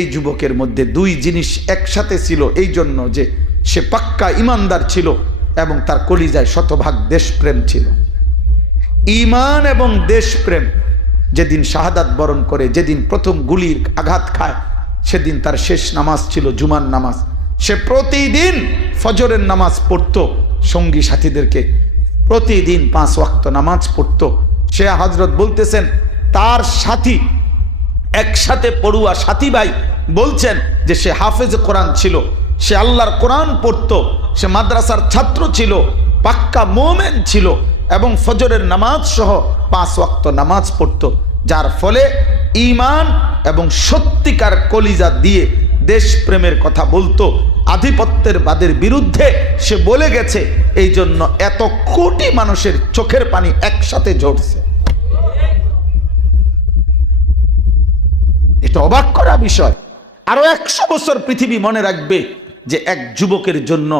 এই যুবকের মধ্যে দুই জিনিস একসাথে ছিল, এই জন্য যে সে পাক্কা ইমানদার ছিল এবং তার কলিজায় শতভাগ দেশপ্রেম ছিল। ঈমান এবং দেশপ্রেম। যেদিন শাহাদাত বরণ করে, যেদিন প্রথম গুলির আঘাত খায়, সেদিন তার শেষ নামাজ ছিল জুমার নামাজ। সে প্রতিদিন ফজরের নামাজ পড়তো, সঙ্গী সাথীদেরকে প্রতিদিন 5 ওয়াক্ত নামাজ পড়তো। সে হযরত বলতেছেন তার সাথী, একসাথে পড়ুয়া সাথী ভাই বলছেন যে সে হাফেজ কোরআন ছিল, সে আল্লাহর কোরআন পড়তো, সে মাদ্রাসার ছাত্র ছিল, পাক্কা মোমেন ছিল এবং ফজরের নামাজ সহ 5 ওয়াক্ত নামাজ পড়তো। যার ফলে ঈমান এবং সত্যিকার কলিজা দিয়ে দেশপ্রেমের কথা বলতো, আধিপত্যের বাদের বিরুদ্ধে সে বলে গেছে। এই জন্য এত কোটি মানুষের চোখের পানি একসাথে ঝরছে। এটা অবাক করা বিষয়। আরো 100 বছর পৃথিবী মনে রাখবে যে এক যুবকের জন্য